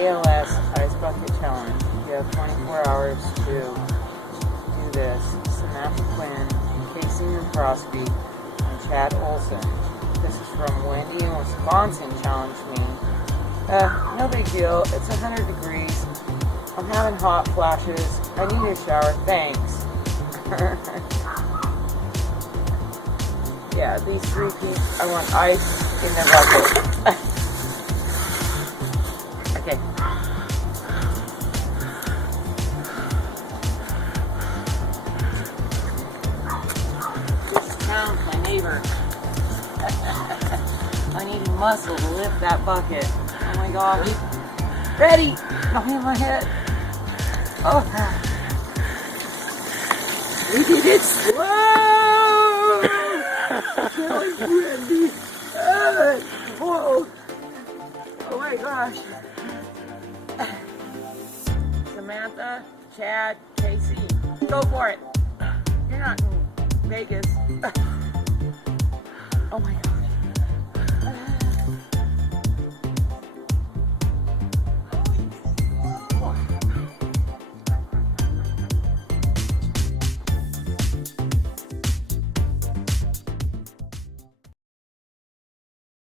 ALS Ice Bucket Challenge. You have 24 hours to do this. Samantha Quinn, Casey Crosby, and Chad Olson. This is from Wendy in Wisconsin challenged me. No big deal. It's 100 degrees. I'm having hot flashes. I need a shower. Thanks. Yeah, these 3 people, I want ice in their bucket. Okay. This is Pound, my neighbor. I need muscle to lift that bucket. Oh my gosh. Ready! Don't hit my head. Oh. We did it slow! Really, Wendy. Whoa. Oh my gosh. Samantha, Chad, Casey, go for it. You're not in Vegas. Oh my God.